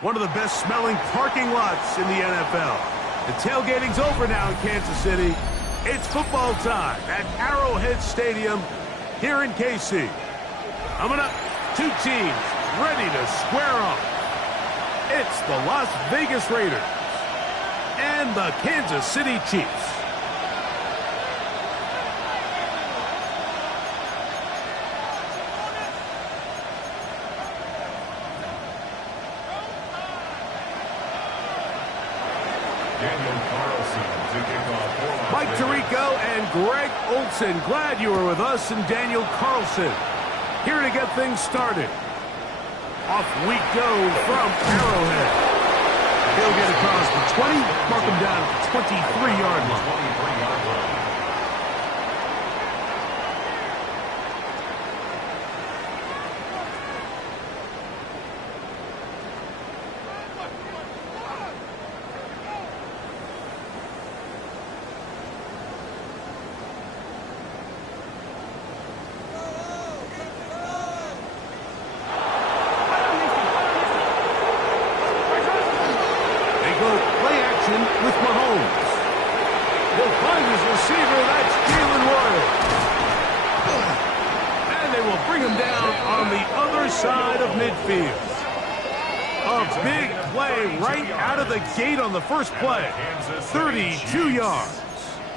One of the best-smelling parking lots in the NFL. The tailgating's over now in Kansas City. It's football time at Arrowhead Stadium here in KC. Coming up, two teams ready to square off. It's the Las Vegas Raiders and the Kansas City Chiefs. Mike Tirico and Greg Olson, glad you were with us, and Daniel Carlson here to get things started. Off we go from Arrowhead. He'll get across the 20, mark him down at the 23-yard line. With Mahomes. He'll find his receiver, that's Jalen Royal. And they will bring him down on the other side of midfield. A big play right out of the gate on the first play. 32 yards.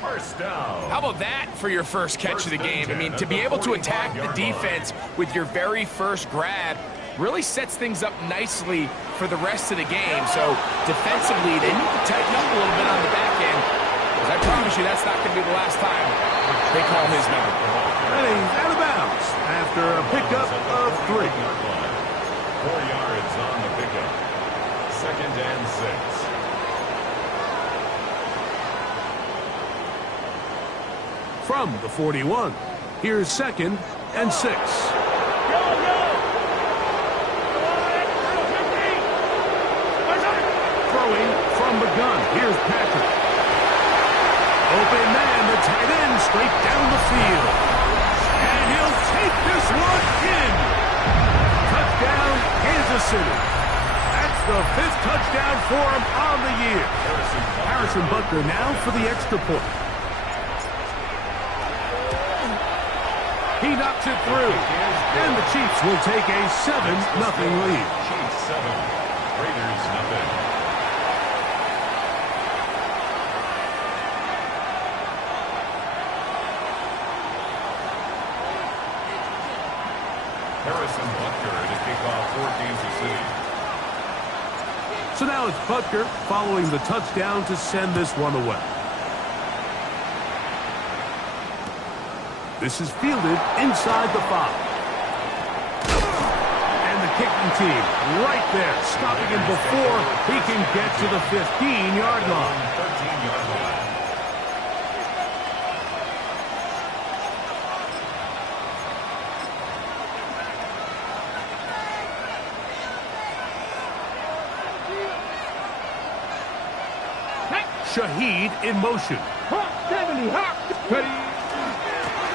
First down. How about that for your first catch of the game? I mean, to be able to attack the defense with your very first grab really sets things up nicely for the rest of the game. So defensively, they need to tighten up a little bit on the back end, because I promise you that's not going to be the last time they call his number. And he's out of bounds after a pickup of 3. 4 yards on the pickup. 2nd and 6. From the 41, here's 2nd and 6. From the gun, here's Patrick. Open man, the tight end, straight down the field. And he'll take this one in. Touchdown, Kansas City. That's the 5th touchdown for him on the year. Harrison Butker now for the extra point. He knocks it through. And the Chiefs will take a 7-0 lead. Chiefs 7, Raiders 0. Harrison Butker to kick off for Kansas City. So now it's Butker following the touchdown to send this one away. This is fielded inside the 5. And the kicking team right there, stopping him before he can get to the 15-yard line. 13-yard line. Shaheed in motion.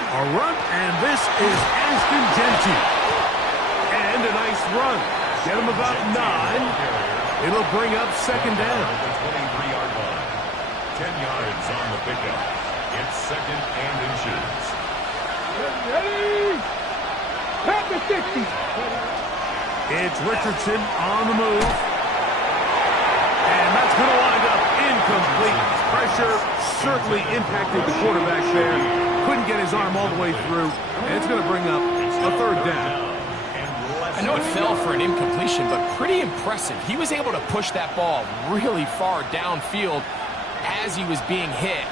A run, and this is Ashton Genty. And a nice run. Get him about 9. It'll bring up 2nd down. The 23-yard line. 10 yards on the pickup. It's 2nd and inches. It's Richardson on the move. And that's going to wind up incomplete. Pressure certainly impacted the quarterback there. Couldn't get his arm all the way through. And it's going to bring up a 3rd down. And less I know it fell for an incompletion, but pretty impressive. He was able to push that ball really far downfield as he was being hit.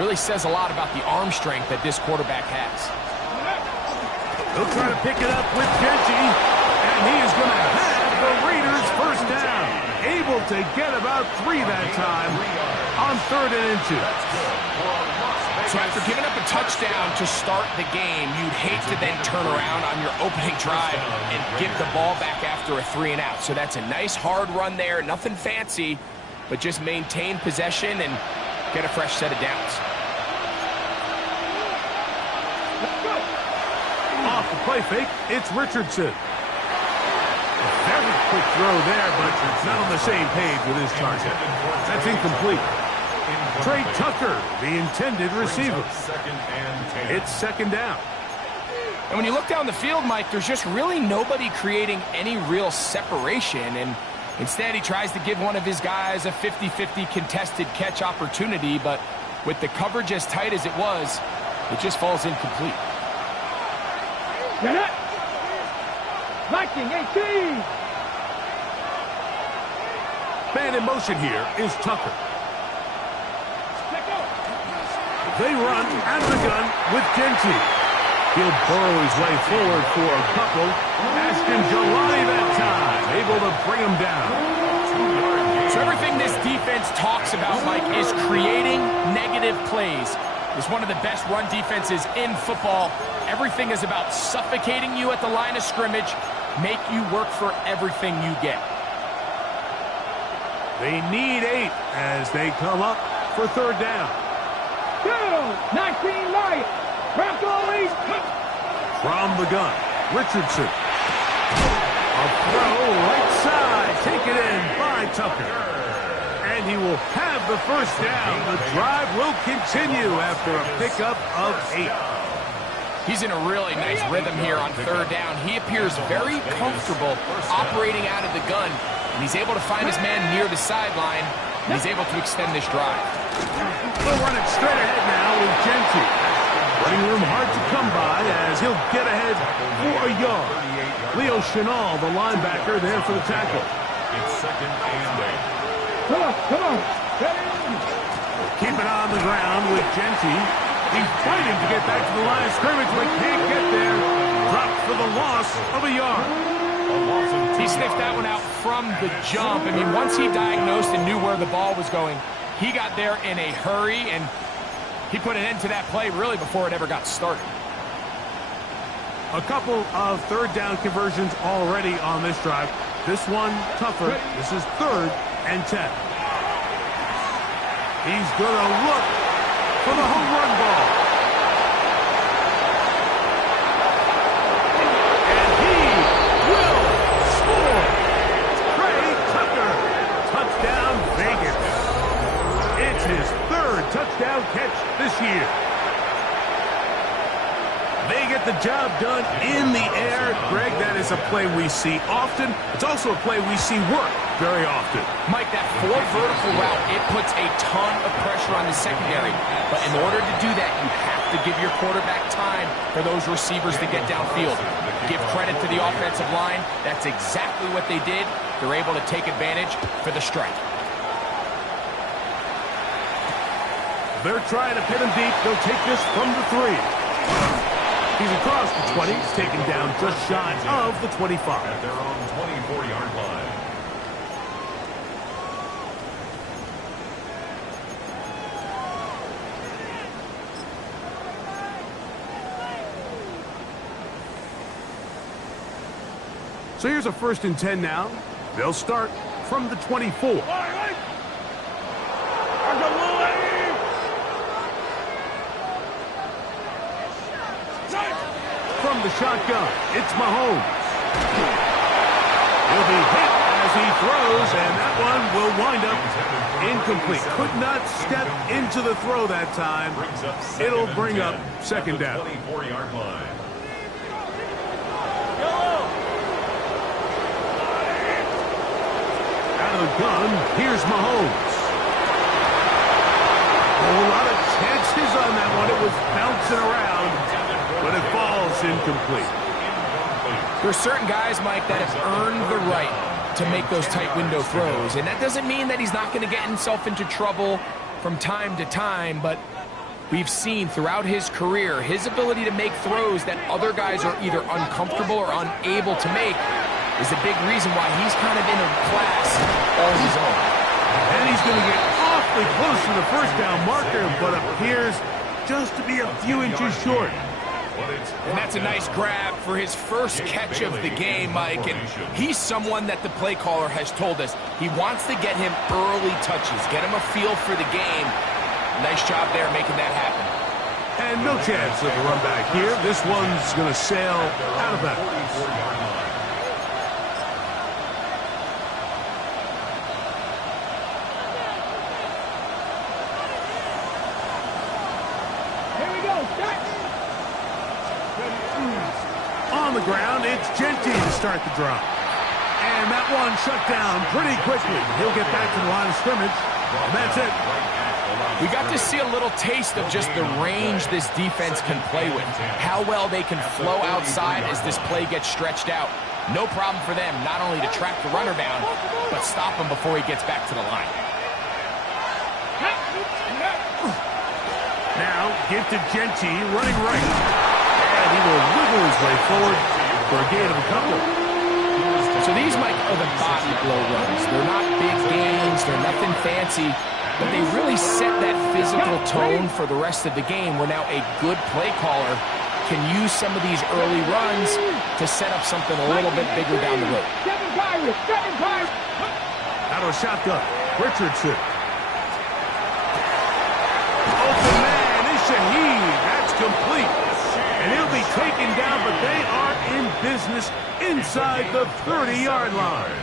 Really says a lot about the arm strength that this quarterback has. He'll try to pick it up with Genty, and he is going to have the Raiders first down. Able to get about 3 that time on 3rd and 2. So after giving up a touchdown to start the game, you'd hate to then turn around on your opening drive and give the ball back after a 3-and-out. So that's a nice hard run there, nothing fancy, but just maintain possession and get a fresh set of downs. Off the play fake, it's Richardson. A very quick throw there, but not on the same page with his target. That's incomplete. Trey Tucker, the intended receiver. It's 2nd down. And when you look down the field, Mike, there's just really nobody creating any real separation. And instead, he tries to give one of his guys a 50-50 contested catch opportunity. But with the coverage as tight as it was, it just falls incomplete. Viking 18. Man in motion here is Tucker. They run out of the gun with Genty. He'll burrow his way forward for a couple. Ashton Jelani that time, able to bring him down. So everything this defense talks about, Mike, is creating negative plays. It's one of the best run defenses in football. Everything is about suffocating you at the line of scrimmage, make you work for everything you get. They need 8 as they come up for 3rd down. 19 right. Broncos. From the gun, Richardson. A throw right side, taken in by Tucker. And he will have the first down. The drive will continue after a pickup of 8. He's in a really nice rhythm here on 3rd down. He appears very comfortable operating out of the gun, and he's able to find his man near the sideline, and he's able to extend this drive. We'll run it straight ahead now with Genty. Running room hard to come by as he'll get ahead for a yard. Leo Chenal, the linebacker, there for the tackle. It's 2nd and 8. Come on. Keep it on the ground with Genty. He's fighting to get back to the line of scrimmage, but can't get there. Dropped for the loss of a yard. He sniffed that one out from the jump. I mean, once he diagnosed and knew where the ball was going, he got there in a hurry, and he put an end to that play really before it ever got started. A couple of 3rd down conversions already on this drive. This one tougher. This is 3rd and 10. He's going to look for the home run ball. And he will score. Trey Tucker. Touchdown Vegas. It's his 3rd touchdown catch this year. They get the job done in the air. Greg, that is a play we see often. It's also a play we see work very often. Mike, that 4 vertical route, it puts a ton of pressure on the secondary. But in order to do that, you have to give your quarterback time for those receivers to get downfield. Give credit to the offensive line. That's exactly what they did. They're able to take advantage for the strike. They're trying to pin him deep. They'll take this from the 3. He's across the 20. He's taken down just shy of the 25. At their own 24-yard line. So here's a 1st and 10 now. They'll start from the 24. From the shotgun, it's Mahomes. He'll be hit as he throws, and that one will wind up incomplete. Could not step into the throw that time. It'll bring up 2nd down. 24-yard line. Out of the gun, here's Mahomes. A lot of chances on that one. It was bouncing around, but it falls incomplete. There's certain guys, Mike, that have earned the right to make those tight window throws. And that doesn't mean that he's not going to get himself into trouble from time to time, but we've seen throughout his career his ability to make throws that other guys are either uncomfortable or unable to make is a big reason why he's kind of in a class all his own. And he's going to get awfully close to the first down marker, but appears just to be a few inches short. And that's a nice grab for his first catch of the game, Mike. And he's someone that the play caller has told us he wants to get him early touches, get him a feel for the game. Nice job there making that happen. And no chance of a run back here. This one's going to sail out of bounds. On the ground, it's Genty to start the drive. And that one shut down pretty quickly. He'll get back to the line of scrimmage, and that's it. We got to see a little taste of just the range this defense can play with. How well they can flow outside as this play gets stretched out. No problem for them not only to track the runner down, but stop him before he gets back to the line. Now, give to Genty, running right. And he will wiggle his way forward for a gain of a couple. So these, Mike, are the body blow runs. They're not big gains, they're nothing fancy, but they really set that physical tone for the rest of the game where now a good play caller can use some of these early runs to set up something a little bit bigger down the road. Out of a shotgun, Richardson. Open man is Shaheed. That's complete. And he'll be taken down, but they are in business inside the 30-yard line.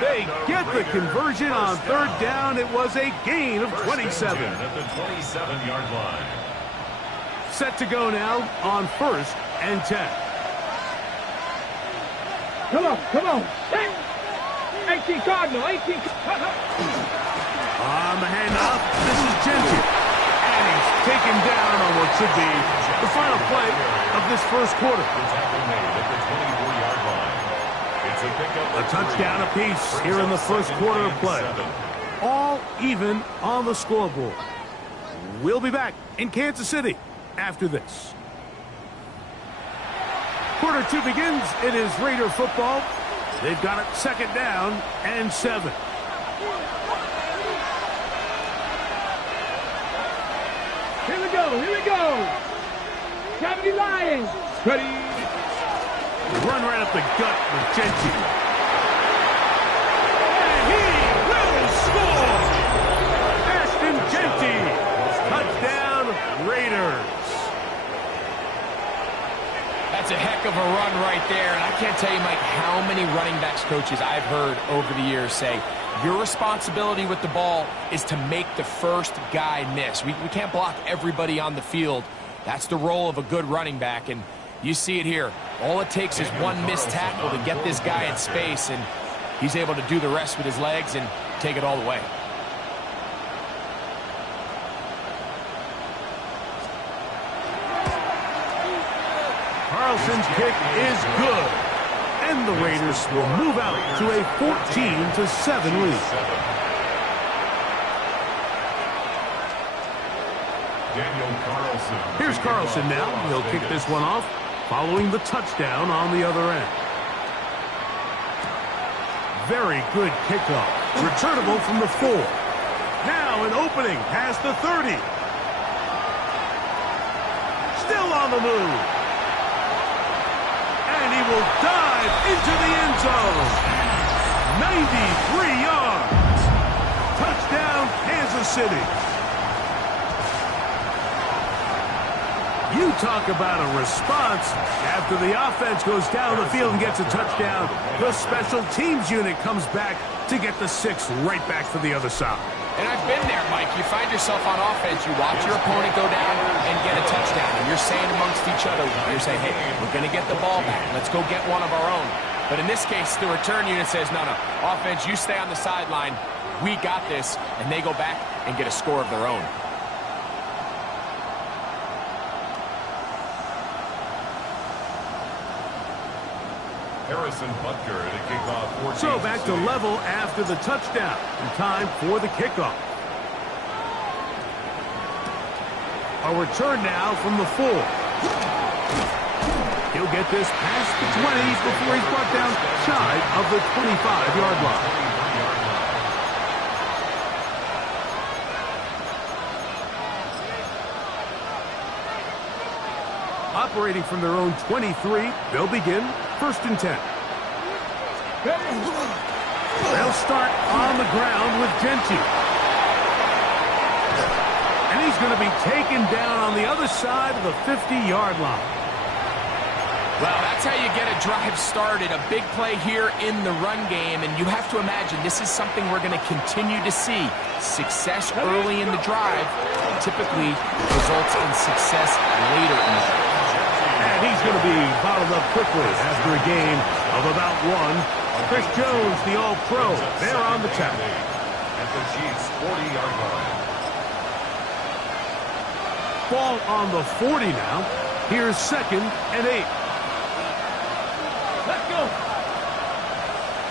They get the conversion on third down. It was a gain of 27. At the 27-yard line. Set to go now on 1st and 10. Come on. 18 Cardinal, 18. On the handoff, this is Genty. And he's taken down on what should be the final play of this first quarter. A touchdown apiece here in the first quarter of play. All even on the scoreboard. We'll be back in Kansas City after this. Quarter 2 begins. It is Raider football. They've got it 2nd down and 7. Here we go. Gravity Lions. Ready. Run right up the gut with Genty. And he will score! Ashton Genty. Touchdown, Raiders. That's a heck of a run right there. And I can't tell you, Mike, how many running backs coaches I've heard over the years say, your responsibility with the ball is to make the first guy miss. We can't block everybody on the field. That's the role of a good running back, and you see it here. All it takes is one missed tackle to get this guy in space, and he's able to do the rest with his legs and take it all the way. Carlson's kick is good. And the Raiders will move out to a 14-7 lead. Here's Carlson now. He'll kick this one off, following the touchdown on the other end. Very good kickoff. Returnable from the 4. Now an opening past the 30. Still on the move. And he will dive into the end zone. 93 yards. Touchdown, Kansas City. You talk about a response. After the offense goes down the field and gets a touchdown, the special teams unit comes back to get the 6 right back for the other side. And I've been there, Mike. You find yourself on offense, you watch your opponent go down and get a touchdown, and you're saying amongst each other, you're saying, hey, we're going to get the ball back. Let's go get one of our own. But in this case, the return unit says, no, offense, you stay on the sideline. We got this. And they go back and get a score of their own. So back to level after the touchdown. And time for the kickoff. A return now from the 4. He'll get this past the 20s before he's brought down shy of the 25-yard line. Operating from their own 23, they'll begin 1st and 10. They'll start on the ground with Gentry. And he's going to be taken down on the other side of the 50-yard line. Well, that's how you get a drive started, a big play here in the run game, and you have to imagine this is something we're going to continue to see. Success early in the drive typically results in success later in the drive. And he's going to be bottled up quickly after a game of about 1. Chris Jones, the All-Pro, there on the tackle. At the Chiefs' 40-yard line. Ball on the 40 now. Here's 2nd and 8. Let's go.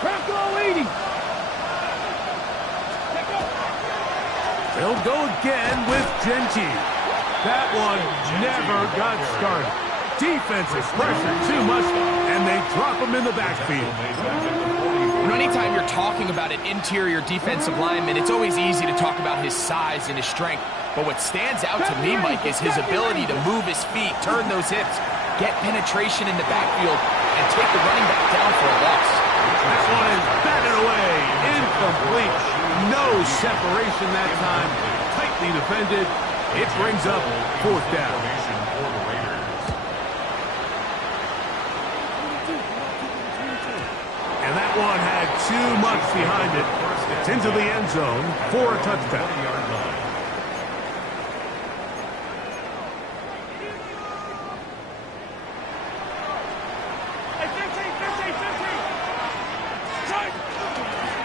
Crack all 80. Let's go. They'll go again with Gentry. That one never got started. Defensive pressure too much, and they drop him in the backfield. You know, anytime you're talking about an interior defensive lineman, it's always easy to talk about his size and his strength. But what stands out to me, Mike, is his ability to move his feet, turn those hips, get penetration in the backfield, and take the running back down for a loss. That one is batted away. Incomplete. No separation that time. Tightly defended. It brings up 4th down. And that one had too much behind it. It's into the end zone for a touchdown.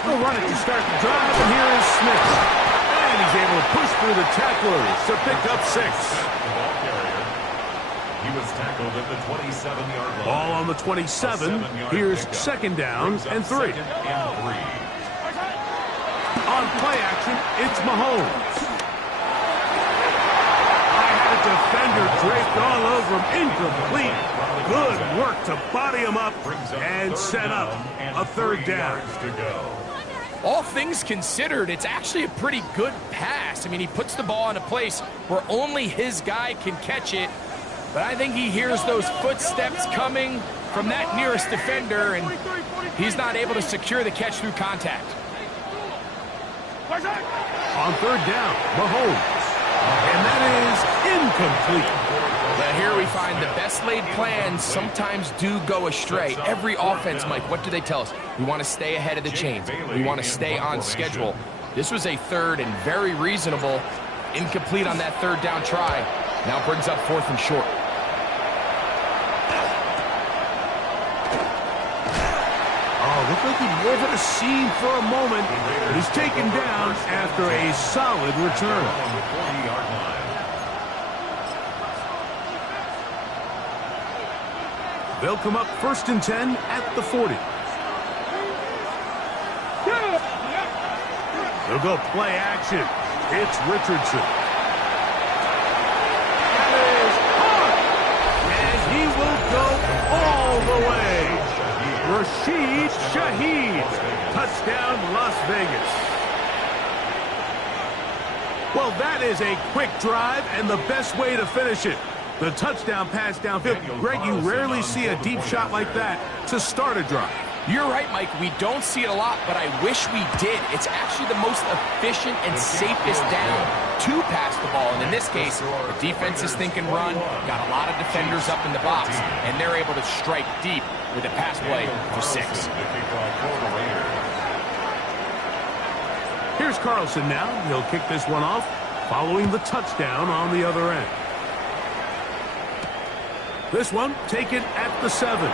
They'll run it to start the drive, and here is Smith. And he's able to push through the tacklers to pick up 6. He was tackled at the 27-yard line. Ball on the 27. Here's 2nd down and 3. On play action, it's Mahomes. I had a defender draped all over him. Incomplete. Good work to body him up and set up a 3rd down. All things considered, it's actually a pretty good pass. I mean, he puts the ball in a place where only his guy can catch it. But I think he hears those footsteps coming from that nearest defender, and he's not able to secure the catch through contact. On 3rd down, Mahomes. And that is incomplete. But here we find the best laid plans sometimes do go astray. Every offense, Mike, what do they tell us? We want to stay ahead of the chains. We want to stay on schedule. This was a 3rd and very reasonable. Incomplete on that 3rd down try. Now brings up 4th and short. Looked like he wove at a seam for a moment, but he's taken down after a solid return. They'll come up 1st and 10 at the 40. They'll go play action. It's Richardson. That is hard. And he will go all the way. Rashid Shaheed. Touchdown, Las Vegas. Well, that is a quick drive and the best way to finish it. The touchdown pass downfield. Greg, you rarely see a deep shot like that to start a drive. You're right, Mike. We don't see it a lot, but I wish we did. It's actually the most efficient and safest down to pass the ball. And in this case, the defense is thinking run, got a lot of defenders up in the box, and they're able to strike deep with a pass play for 6. Here's Carlson now. He'll kick this one off following the touchdown on the other end. This one taken at the 7.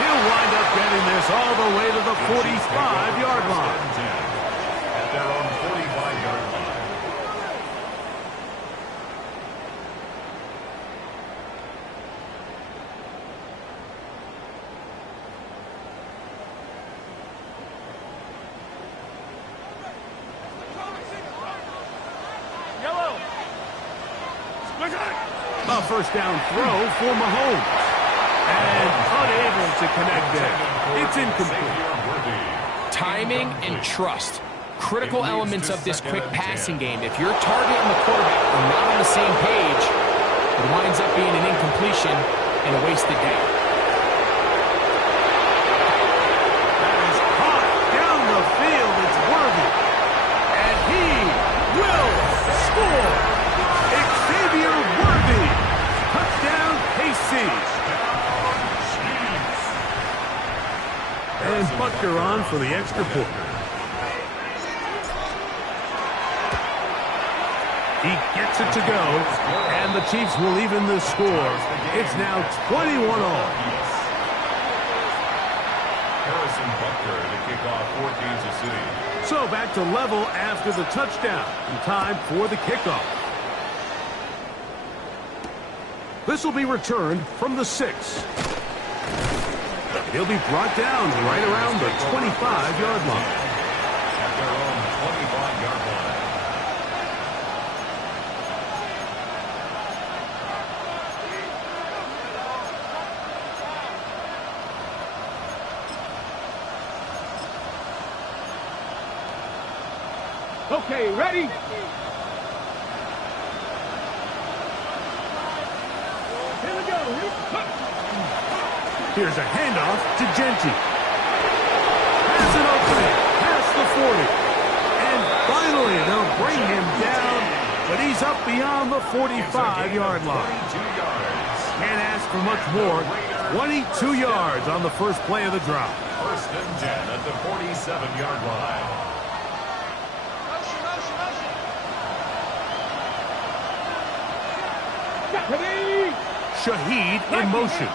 He'll wind up getting this all the way to the 45-yard line. At their own 45-yard first down throw for Mahomes. And unable to connect there. It's incomplete. Timing and trust. Critical elements of this quick passing game. If your target and the quarterback are not on the same page, it winds up being an incompletion and a wasted down. That is caught down the field. It's Worthy. And he will score. Xavier Worthy. Touchdown, KC. And Butker on for the extra point. He gets it to go, and the Chiefs will even the score. It's now 21-all. Harrison Butker to kick off for Kansas City. So back to level after the touchdown. And time for the kickoff. This will be returned from the 6. He'll be brought down right around the 25-yard line. At their own 25-yard line. Okay, ready? Here we go. Here's a handoff to Genty. Has an opening past the 40. And finally, they'll bring him down, but he's up beyond the 45-yard line. Can't ask for much more. 22 yards on the first play of the drive. First and 10 at the 47-yard line. Shaheed in motion.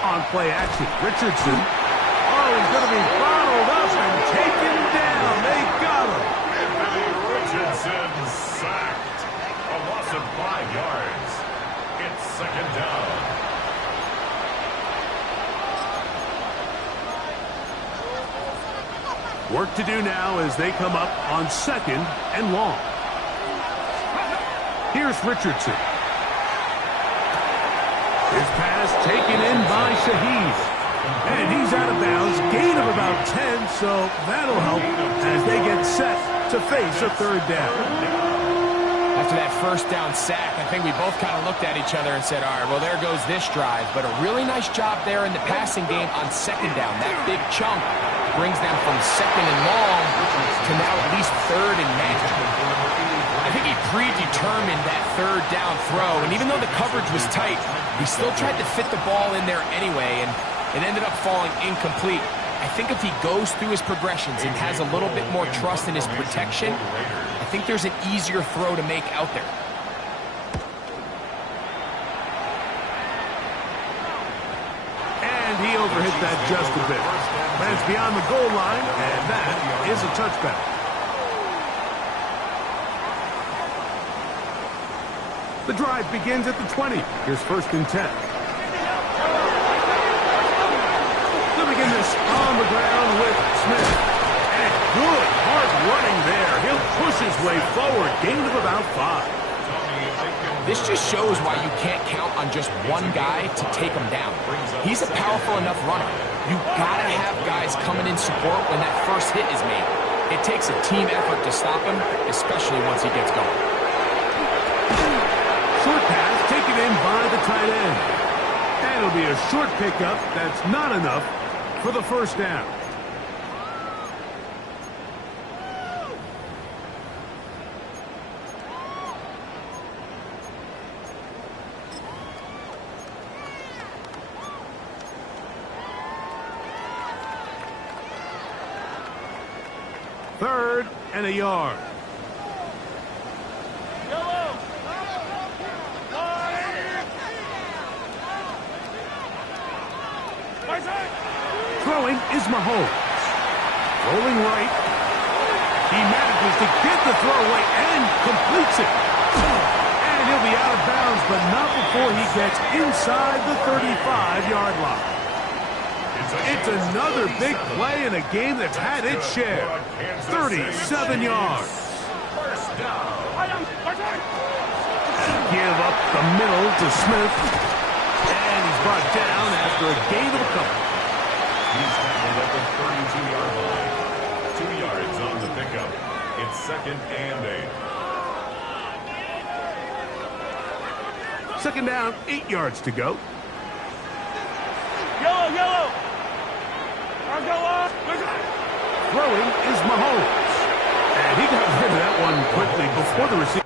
On play action, Richardson. Oh, he's going to be bottled up and taken down. They got him. Richardson sacked. A loss of 5 yards. It's second down. Work to do now as they come up on 2nd and long. Here's Richardson. His pass taken in by Shaheed. And he's out of bounds. Gain of about 10, so that'll help as they get set to face a third down. After that first down sack, I think we both kind of looked at each other and said, all right, well, there goes this drive. But a really nice job there in the passing game on second down. That big chunk brings them from second and long to now at least third and manageable. I think he predetermined that third down throw, and even though the coverage was tight, he still tried to fit the ball in there anyway, and it ended up falling incomplete. I think if he goes through his progressions and has a little bit more trust in his protection, I think there's an easier throw to make out there. And he overhit that just a bit. Lands beyond the goal line, and that is a touchback. The drive begins at the 20. Here's 1st and 10. They'll begin this on the ground with Smith. And good, hard running there. He'll push his way forward. Gain of about 5. This just shows why you can't count on just one guy to take him down. He's a powerful enough runner. You gotta have guys coming in support when that first hit is made. It takes a team effort to stop him, especially once he gets going. Short pass taken in by the tight end. And it'll be a short pickup that's not enough for the first down. Third and a yard. Throwing is Mahomes. Rolling right. He manages to get the throw away and completes it. And he'll be out of bounds, but not before he gets inside the 35-yard line. It's another big play in a game that's had its share. 37 yards. First down. Give up the middle to Smith. And he's brought down after a gain of a couple. He's tackled at the 32-yard line. 2 yards on the pickup. It's 2nd and 8. Second down, 8 yards to go. Yellow, yellow. I'll go up. Throwing is Mahomes. And he got rid of that one quickly before the receiver.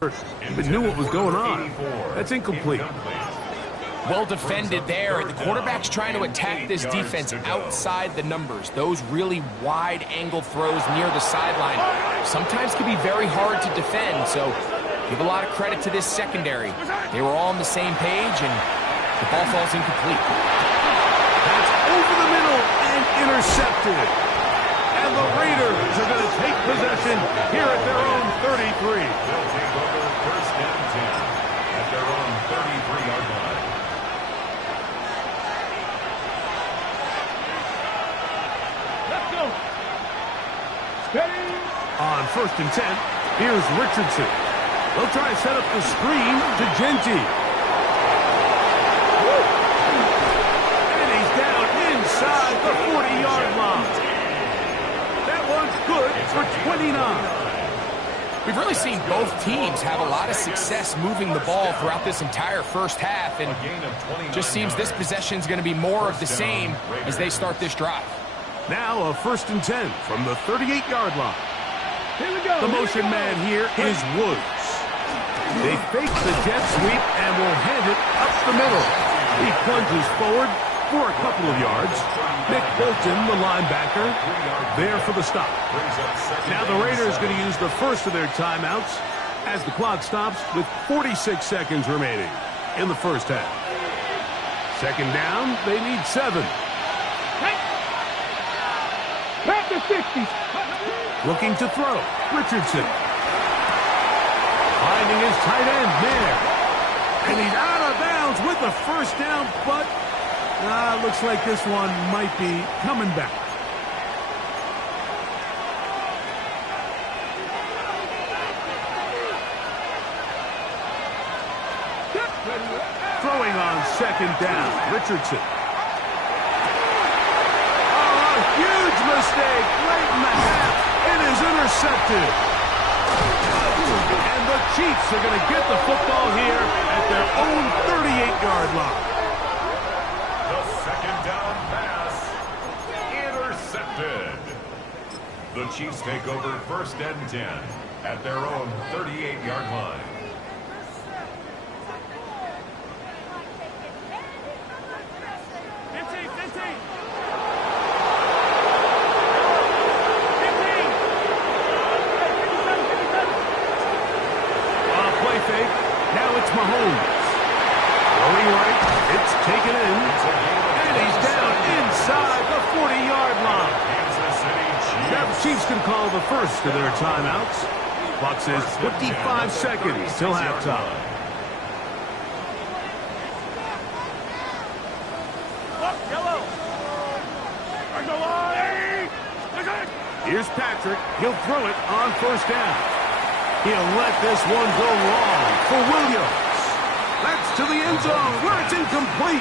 But knew what was going on. That's incomplete. Well defended there. The quarterback's trying to attack this defense outside the numbers. Those really wide-angle throws near the sideline sometimes can be very hard to defend, so give a lot of credit to this secondary. They were all on the same page, and the ball falls incomplete. That's over the middle and intercepted. And the Raiders are going to take possession here at their own 33. They'll take over 1st and 10 at their own 33-yard line. Let's go. Steady. On 1st and 10, here's Richardson. They'll try to set up the screen to Genty. And he's down inside the 40-yard line. Good for 29. We've really seen both teams have a lot of success moving the ball throughout this entire first half, and just seems this possession is going to be more of the same as they start this drive. Now a 1st and 10 from the 38-yard line. Here we go. The motion man here is Woods. They fake the jet sweep and will hand it up the middle. He plunges forward for a couple of yards. Nick Bolton, the linebacker, there for the stop. Now the Raiders going to use the first of their timeouts as the clock stops with 46 seconds remaining in the first half. Second down, they need 7. Back to 60. Looking to throw, Richardson. Finding his tight end there. And he's out of bounds with the first down, but looks like this one might be coming back. Throwing on 2nd down, Richardson. Oh, a huge mistake late in the half. It is intercepted. And the Chiefs are going to get the football here at their own 38-yard line. The 2nd down pass intercepted. The Chiefs take over 1st and 10 at their own 38-yard line. Now it's Mahomes. Going right, it's taken in, and he's down inside the 40-yard line. Now the Chiefs can call the first of their timeouts. Clock says 25 seconds till halftime. Here's Patrick. He'll throw it on 1st down. He'll let this one go long for Williams. That's to the end zone where it's incomplete.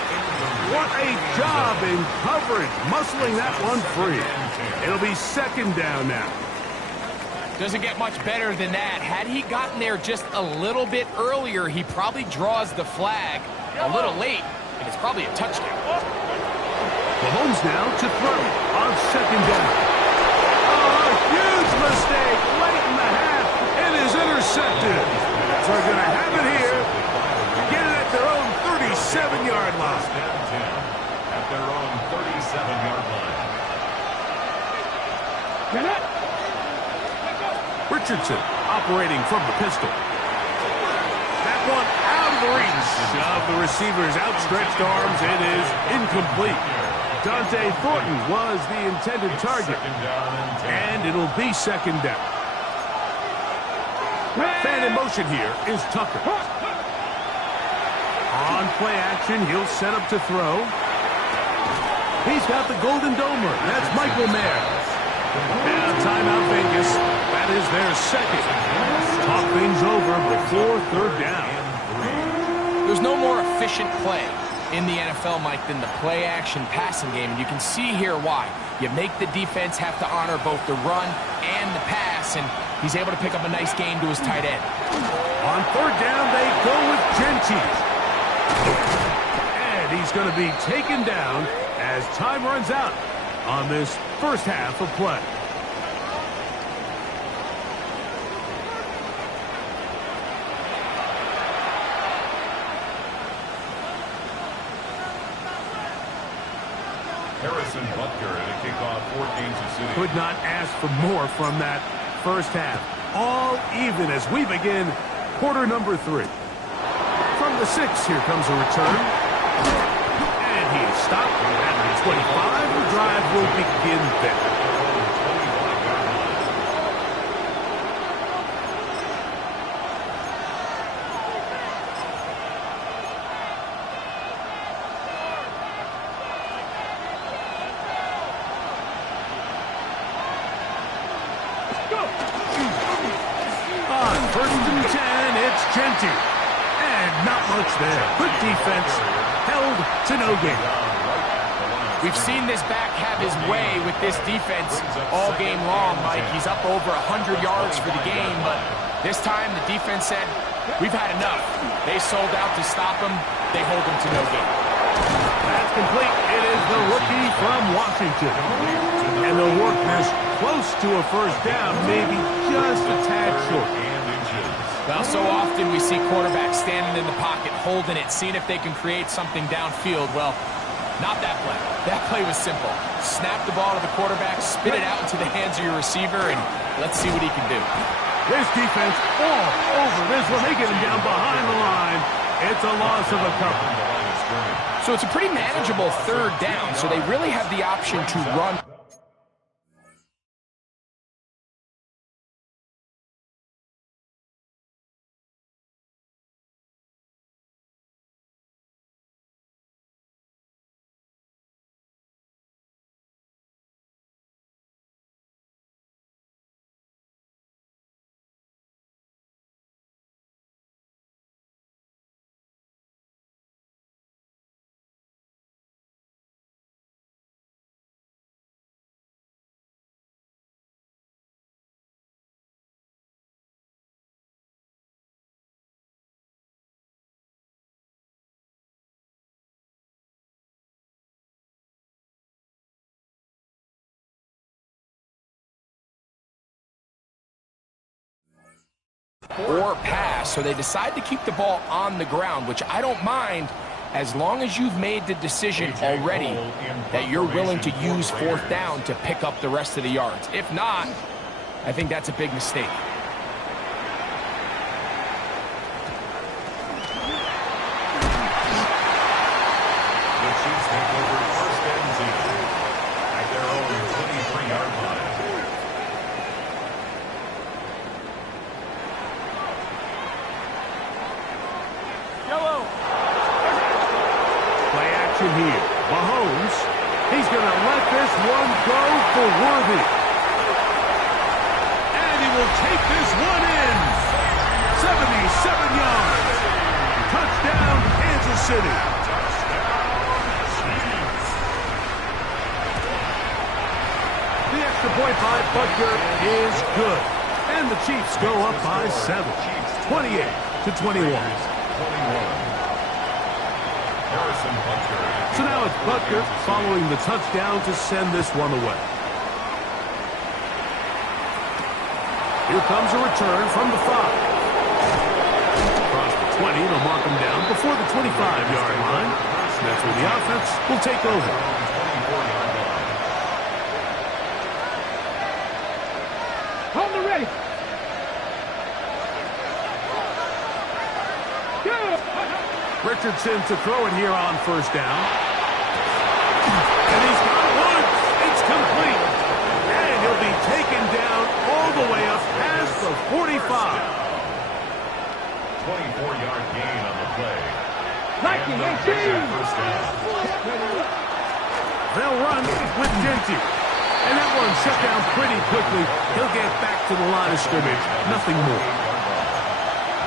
What a job in coverage, muscling that one free. It'll be 2nd down now. Doesn't get much better than that. Had he gotten there just a little bit earlier, he probably draws the flag a little late, and it's probably a touchdown. Mahomes now to throw on 2nd down. Oh, a huge mistake late in the half. It is intercepted. So they're going to have it here. Get it at their own 37-yard line. At their own 37-yard line. Get it. Richardson operating from the pistol. That one out of the reach of the receiver's outstretched arms. It is incomplete. Dante Thornton was the intended target. And it'll be 2nd down. Fan in motion here is Tucker. On play action, he'll set up to throw. He's got the Golden Domer. That's Michael Mayer. Now timeout Vegas. That is their 2nd. Talk things over before 3rd down. There's no more efficient play in the NFL, Mike, than the play-action passing game. And you can see here why. You make the defense have to honor both the run and the pass, and he's able to pick up a nice gain to his tight end. On 3rd down, they go with Genty. And he's going to be taken down as time runs out on this first half of play. Harrison Butker at a kickoff for Kansas City. Could not ask for more from that first half. All even as we begin quarter number 3. From the 6, here comes a return. And he is stopped at the 25. The drive will begin there. On 1st and 10, it's Genty. And not much there. Good defense. Held to no gain. We've seen this back have his way with this defense all game long, Mike. He's up over 100 yards for the game, but this time the defense said, we've had enough. They sold out to stop him. They hold him to no gain. That's complete. It is the rookie from Washington. And they'll work this close to a 1st down, maybe just a tad short. Well, so often we see quarterbacks standing in the pocket, holding it, seeing if they can create something downfield. Well, not that play. That play was simple. Snap the ball to the quarterback, spit it out into the hands of your receiver, and let's see what he can do. This defense all over this one. They get him down behind the line. It's a loss of a couple. So it's a pretty manageable 3rd down, so they really have the option to run. or pass, so they decide to keep the ball on the ground, which I don't mind as long as you've made the decision already that you're willing to use fourth down to pick up the rest of the yards. If not, I think that's a big mistake. The Chiefs take over first and 10 at their own 23-yard line. Play action here. Mahomes, he's going to let this one go for Worthy. And he will take this one in. 77 yards. Touchdown, Kansas City. The extra point by Butker is good. And the Chiefs go up by 7. 28-21. So now it's Butker following the touchdown to send this one away. Here comes a return from the 5. Across the 20, they'll mark him down before the 25-yard line. And that's where the offense will take over. Hold the ready. Richardson to throw it here on first down. And he's got Woods. It's complete. And he'll be taken down all the way up past the 45. 24-yard gain on the play. Liking, First down. They'll run with Genty. And that one shut down pretty quickly. He'll get back to the line of scrimmage. Nothing more.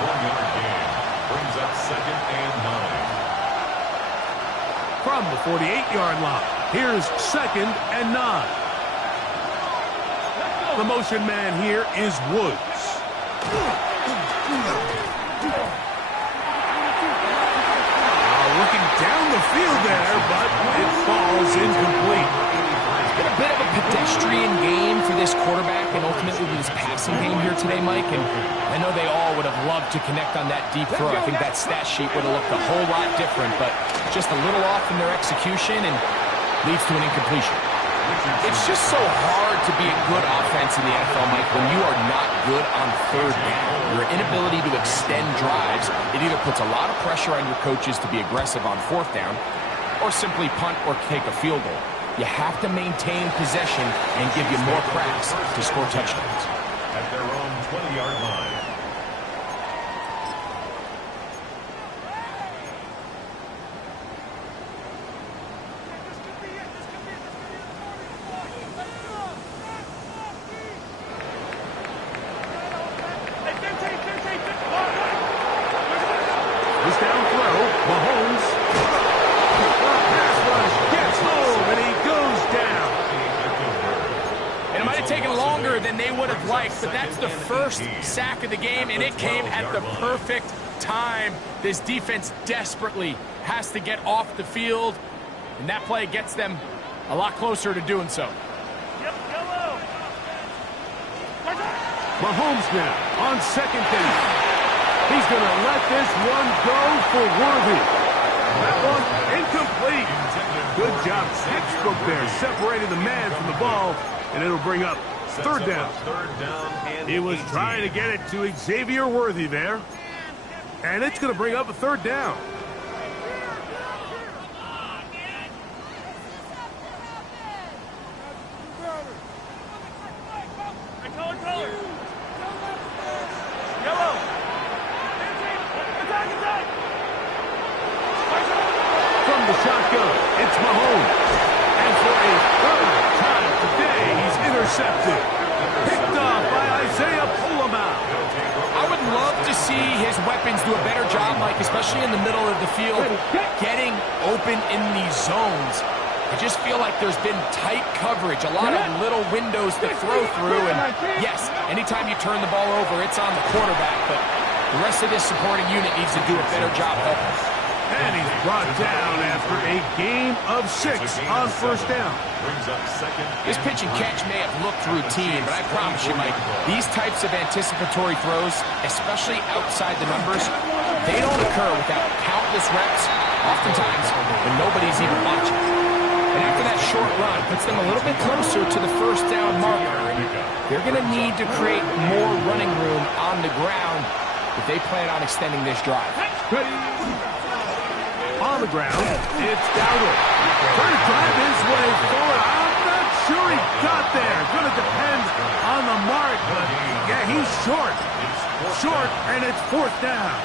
1-yard gain. Brings up second and 9. From the 48-yard line, here's second and 9. The motion man here is Woods. Looking down the field there, but it falls incomplete. It's been a bit of a pedestrian game for this quarterback and ultimately this passing game here today, Mike. And I know they all would have loved to connect on that deep throw. I think that stat sheet would have looked a whole lot different, but just a little off in their execution and leads to an incompletion. It's just so hard to be a good offense in the NFL, Mike, when you are not good on third down. Your inability to extend drives, it either puts a lot of pressure on your coaches to be aggressive on fourth down or simply punt or take a field goal. You have to maintain possession and give you more cracks to score touchdowns. At their own 20-yard line. This down throw, Mahomes. Pass rush gets home, and he goes down. And it might have taken longer than they would have liked, but that's the first sack of the game, and it came at the perfect time. This defense desperately has to get off the field, and that play gets them a lot closer to doing so. Mahomes now on second down. He's going to let this one go for Worthy. That one incomplete. Good job, textbook there, separating the man from the ball, and it'll bring up third down. He was trying to get it to Xavier Worthy there, and it's going to bring up a third down. From the shotgun, it's Mahomes. And for a third time today, he's intercepted. Picked off by Isaiah Pullman. I would love to see his weapons do a better job, Mike, especially in the middle of the field, getting open in these zones. I just feel like there's been tight coverage, a lot of little windows to throw through, and yes, anytime you turn the ball over, it's on the quarterback, but the rest of this supporting unit needs to do a better job helping. And he's brought down after a game of 6 on first down. This pitch and catch may have looked routine, but I promise you, Mike, these types of anticipatory throws, especially outside the numbers, they don't occur without countless reps, oftentimes when nobody's even watching. And after that short run, puts them a little bit closer to the first down marker. And they're going to need to create more running room on the ground if they plan on extending this drive. On the ground, it's Dowdle. Trying to drive his way forward. I'm not sure he got there. Going to depend on the mark, but yeah, he's short. Short, and it's fourth down.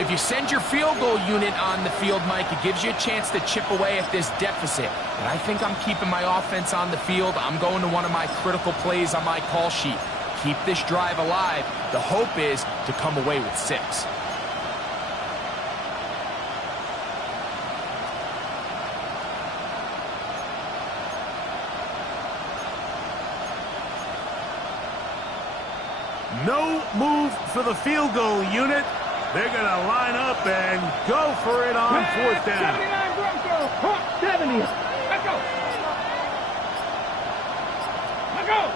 If you send your field goal unit on the field, Mike, it gives you a chance to chip away at this deficit. But I think I'm keeping my offense on the field. I'm going to one of my critical plays on my call sheet. Keep this drive alive. The hope is to come away with 6. No move for the field goal unit. They're going to line up and go for it on fourth down. 79 Broncos, Hawk 70. Let's go. Let's go.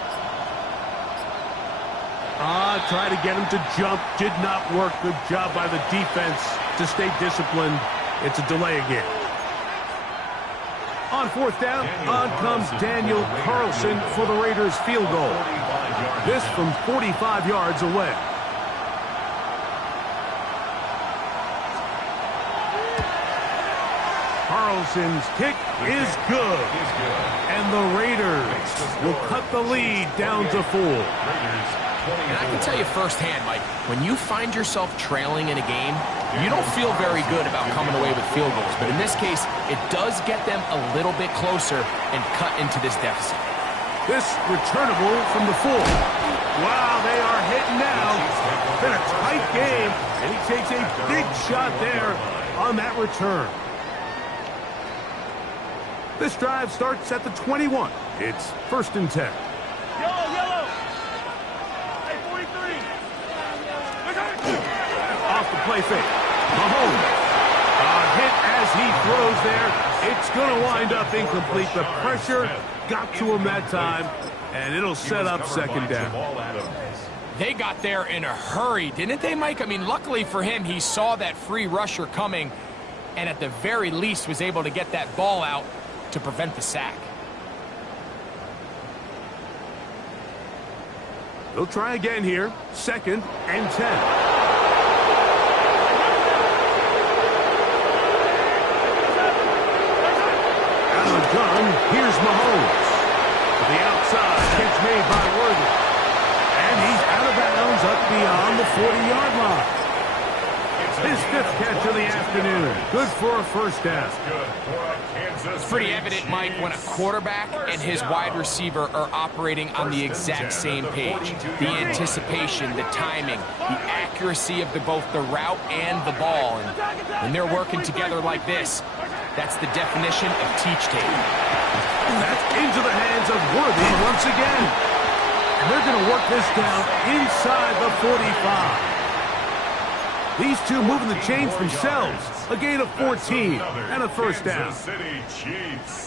Try to get him to jump. Did not work. Good job by the defense to stay disciplined. It's a delay again. On fourth down, on comes Daniel Carlson for the Raiders field goal. This from 45 yards away. Carlson's kick is good. And the Raiders will cut the lead down to 4. And I can tell you firsthand, Mike, when you find yourself trailing in a game, you don't feel very good about coming away with field goals. But in this case, it does get them a little bit closer and cut into this deficit. This returnable from the 4. Wow, they are hitting now. It's been a tight game, and he takes a big shot there on that return. This drive starts at the 21. It's 1st and 10. Yellow. Hey, 43. Off the play fake. Mahomes. Hit as he throws there. It's going to wind up incomplete. The pressure got to him that time, and it'll set up second down. They got there in a hurry, didn't they, Mike? I mean, luckily for him, he saw that free rusher coming, and at the very least was able to get that ball out to prevent the sack. They'll try again here. 2nd and 10. Out of the gun, here's Mahomes. To the outside, catch made by Worthy. And he's out of bounds up beyond the 40-yard line. His 5th catch of the afternoon. Good for a first down. It's pretty evident, Mike, when a quarterback and his wide receiver are operating on the exact same page. The anticipation, the timing, the accuracy of both the route and the ball. And when they're working together like this, that's the definition of teach tape. That's into the hands of Worthy once again. And they're going to work this down inside the 45. These two moving the chains themselves. A gain of 14 and a first down.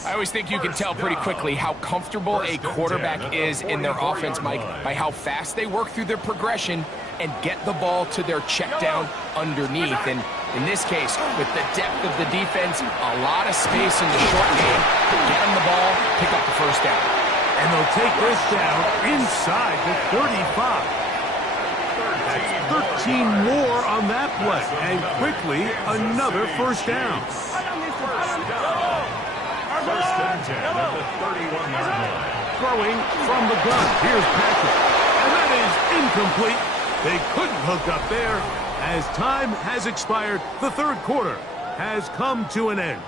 I always think you can tell pretty quickly how comfortable a quarterback is in their offense, Mike, by how fast they work through their progression and get the ball to their check down underneath. And in this case, with the depth of the defense, a lot of space in the short game, get them the ball, pick up the first down. And they'll take this down inside the 35. That's 13 more on that play. And quickly, another first down. First and 10 at the 31-yard line. Throwing from the gun. Here's Patrick. And that is incomplete. They couldn't hook up there. As time has expired, the third quarter has come to an end.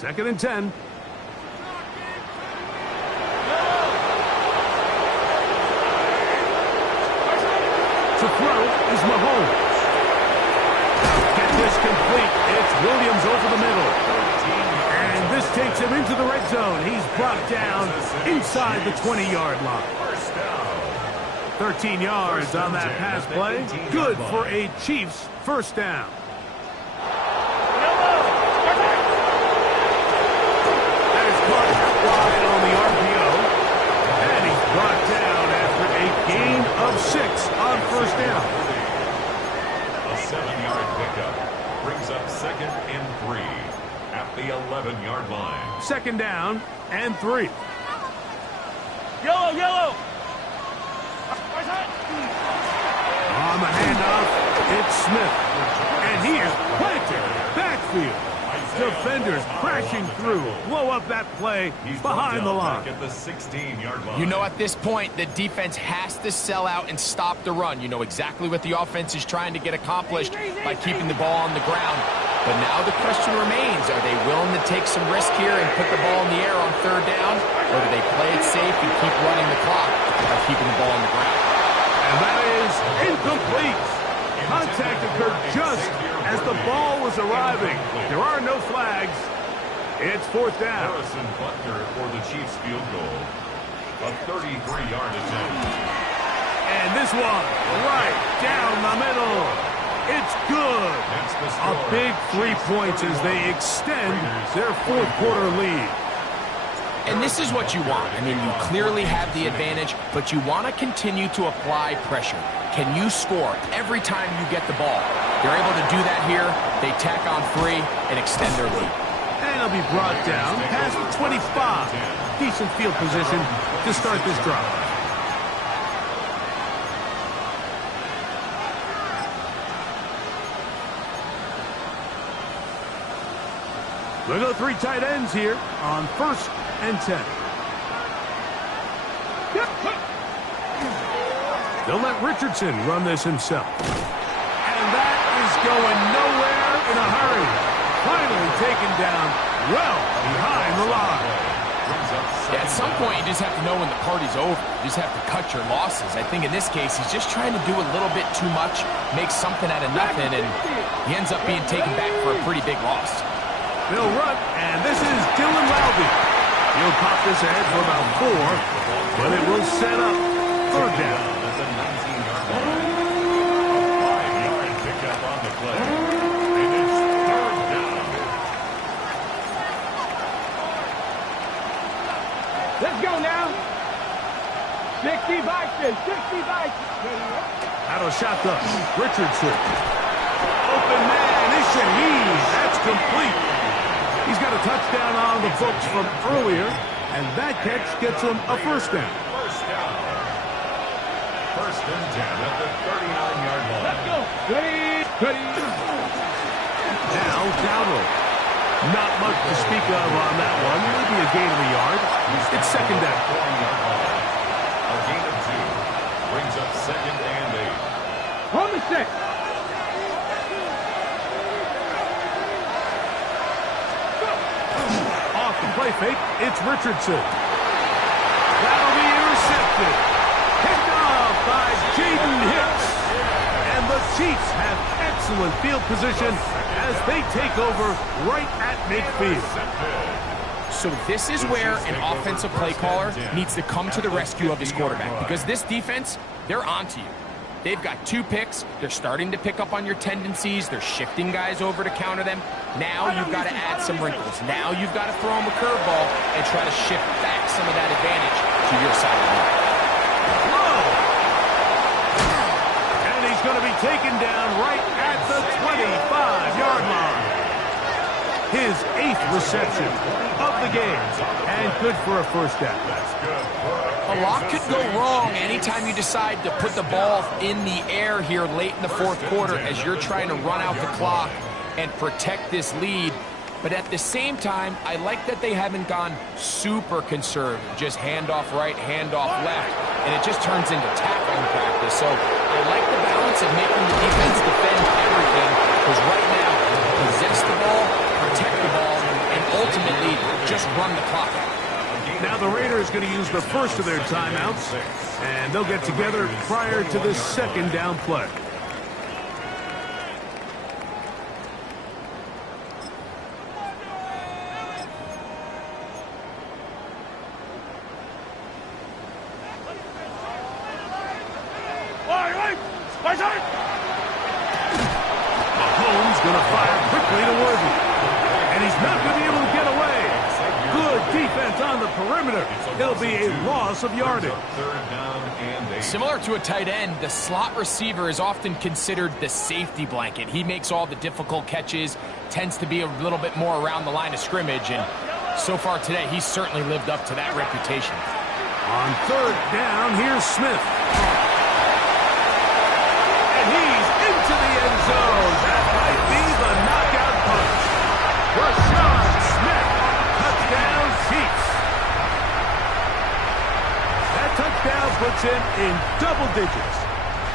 2nd and 10. To throw is Mahomes. Get this complete. It's Williams over the middle. And this takes him into the red zone. He's brought down inside the 20-yard line. 13 yards on that pass play. Good for a Chiefs first down. That is caught wide on the RPO. And he's brought down after a gain of 6 on first down. A 7-yard pickup brings up 2nd and 3 at the 11-yard line. 2nd down and 3. Yellow, yellow. On the handoff, it's Smith. And he is planted. Backfield. Defenders crashing through. Blow up that play behind the line. At the 16-yard line. You know, at this point, the defense has to sell out and stop the run. You know exactly what the offense is trying to get accomplished by keeping the ball on the ground. But now the question remains, are they willing to take some risk here and put the ball in the air on 3rd down? Or do they play it safe and keep running the clock by keeping the ball on the ground? And that is incomplete. Contact occurred just as the ball was arriving. There are no flags. It's 4th down. Harrison Butker for the Chiefs field goal. A 33-yard attempt. And this one right down the middle. It's good. A big 3 points as they extend their 4th quarter lead. And this is what you want. I mean, you clearly have the advantage, but you want to continue to apply pressure. Can you score every time you get the ball? They're able to do that here. They tack on 3 and extend their lead. And he'll be brought down past the 25. Decent field position to start this drive. We'll go 3 tight ends here on 1st and 10. They'll let Richardson run this himself. And that is going nowhere in a hurry. Finally taken down well behind the line. Yeah, at some point, you just have to know when the party's over. You just have to cut your losses. I think in this case, he's just trying to do a little bit too much, make something out of nothing, and he ends up being taken back for a pretty big loss. They'll run, and this is Dylan Lowby. He'll pop this ahead for about 4, but it will set up 3rd down. That's a 19-yard line. A 5-yard pickup on the play. And it's 3rd down. Let's go now. 60 Vikings, 60 Vikings. Out of shotgun, Richardson. Open man, is Shaheed. That's complete. He's got a touchdown on the books from earlier, and that catch gets him a 1st down. 1st down. 1st and 10 at the 39-yard line. Let's go. Ready. Now, Dowdle. Not much to speak of on that one. Maybe a gain of a yard. It's 2nd down. 40-yard line. A gain of 2 brings up 2nd and 8. On the 6. Off the play fake, it's Richardson. That'll be intercepted. Picked off by Jaden Hicks. And the Chiefs have excellent field position as they take over right at midfield. So this is where an offensive play caller needs to come to the rescue of his quarterback, because this defense, they're onto you. They've got 2 picks. They're starting to pick up on your tendencies. They're shifting guys over to counter them. Now you've got to add some wrinkles. Now you've got to throw them a curveball and try to shift back some of that advantage to your side of the ball. And he's going to be taken down right at the 25-yard line. His 8th reception of the game, and good for a 1st down. A lot could go wrong anytime you decide to put the ball in the air here late in the 4th quarter as you're trying to run out the clock and protect this lead. But at the same time, I like that they haven't gone super conservative, just handoff right, handoff left, and it just turns into tackling practice. So I like the balance of making the defense defend everything, because right now, possess the ball, protect the ball, and ultimately just run the clock out. Now the Raiders going to use the first of their timeouts, and they'll get together prior to this second down play. Mahomes going to fire quickly to Worthy, and he's not going to be able to get away. Good defense on the perimeter. It'll be a loss of yardage. Similar to a tight end, the slot receiver is often considered the safety blanket. He makes all the difficult catches, tends to be a little bit more around the line of scrimmage, and so far today, he's certainly lived up to that reputation. On third down, here's Smith. And he's into the end zone. That might be the knockout punch. Rashawn Smith, touchdown Chiefs. That touchdown puts him in double digits.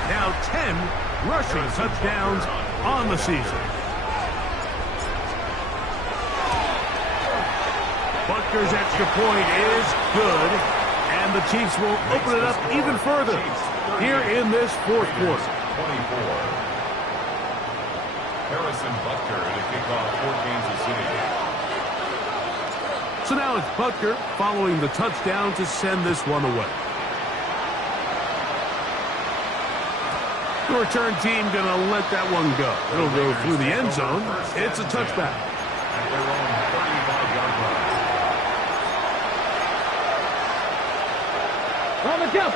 Now 10 rushing touchdowns on the season. Butker's extra point is good, and the Chiefs will open it up even further here in this fourth quarter. 24. Harrison Butker to kick off for Kansas City. So now it's Butker following the touchdown to send this one away. The return team going to let that one go. It'll go through the end zone. It's a touchback. At their own 35-yard line.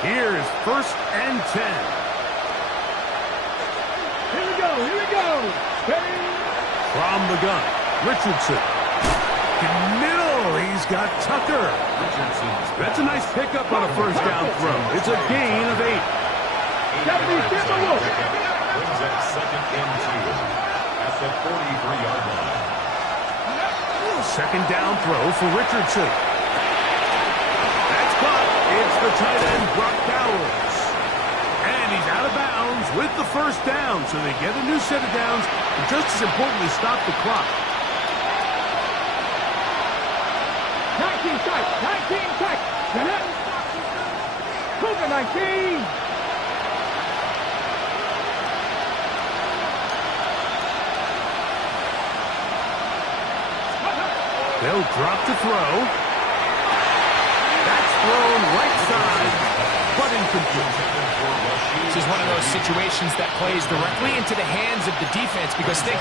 Here's first and 10. Here we go, here we go. Ready? From the gun, Richardson. Middle, he's got Tucker. That's a nice pickup on a first down throw. It's a gain of 8. Gotta be simple. Brings up second and 2 at the 43-yard line. Second down throw for Richardson. That's caught. It's the tight end, Brock Bowers. And he's out of bounds with the first down. So they get a new set of downs, and just as importantly, stop the clock. 19 strikes, 19 strikes. Get it? Cougar 19. They'll drop to throw. That's thrown right side, but incomplete. This is one of those situations that plays directly into the hands of the defense because they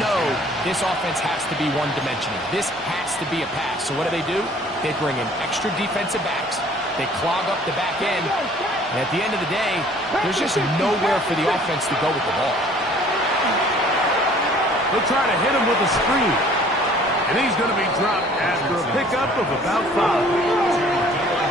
know this offense has to be one-dimensional. This has to be a pass. So what do? They bring in extra defensive backs. They clog up the back end. And at the end of the day, there's just nowhere for the offense to go with the ball. They'll try to hit him with a screen. And he's going to be dropped after a pickup of about 5.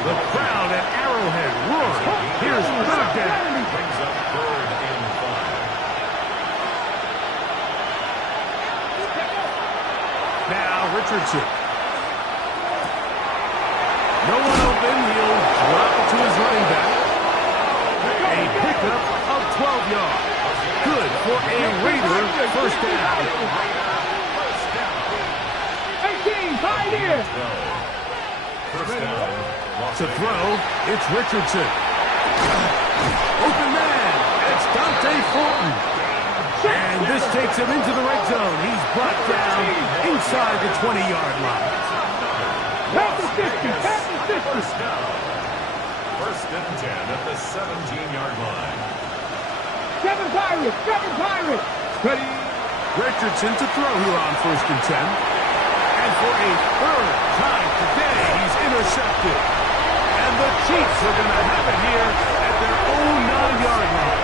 The crowd at Arrowhead roaring. Here's third down. Brings up third and 5. Now Richardson. No one open. He'll drop it to his running back. A pickup of 12 yards. Good for a Raider first down. 18, 5 here. First down. To throw, it's Richardson. Open man. It's Dante Fulton. And this takes him into the red zone. He's brought down inside the 20-yard line. Pass the 50, pass the 50. First down. First and 10 at the 17-yard line. 7 Pirates, 7 Pirates. Ready? Richardson to throw here on first and 10. And for a third time today, he's intercepted. And the Chiefs are going to have it here at their own 9-yard line.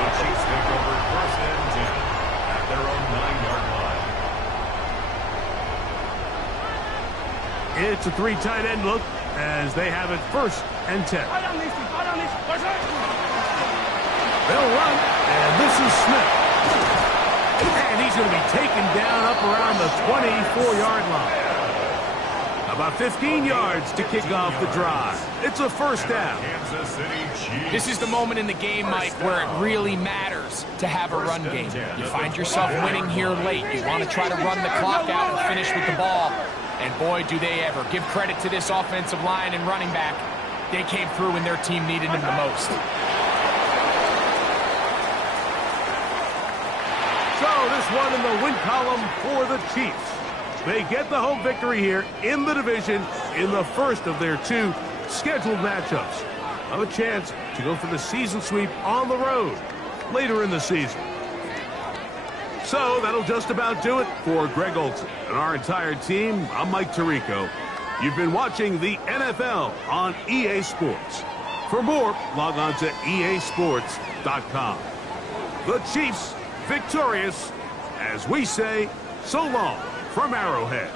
The Chiefs take over first and 10 at their own 9-yard line. It's a 3 tight end look as they have it first and 10. They'll run, and this is Smith. And he's going to be taken down up around the 24-yard line. About 15 yards to kick off the drive. It's a first down. This is the moment in the game, Mike, where it really matters to have a run game. You find yourself winning here late. You want to try to run the clock out and finish with the ball. And boy, do they ever. Give credit to this offensive line and running back. They came through when their team needed them the most. So this one in the win column for the Chiefs. They get the home victory here in the division in the first of their 2 scheduled matchups. Have a chance to go for the season sweep on the road later in the season. So that'll just about do it for Greg Olson and our entire team. I'm Mike Tirico. You've been watching the NFL on EA Sports. For more, log on to easports.com. The Chiefs victorious, as we say, so long from Arrowhead.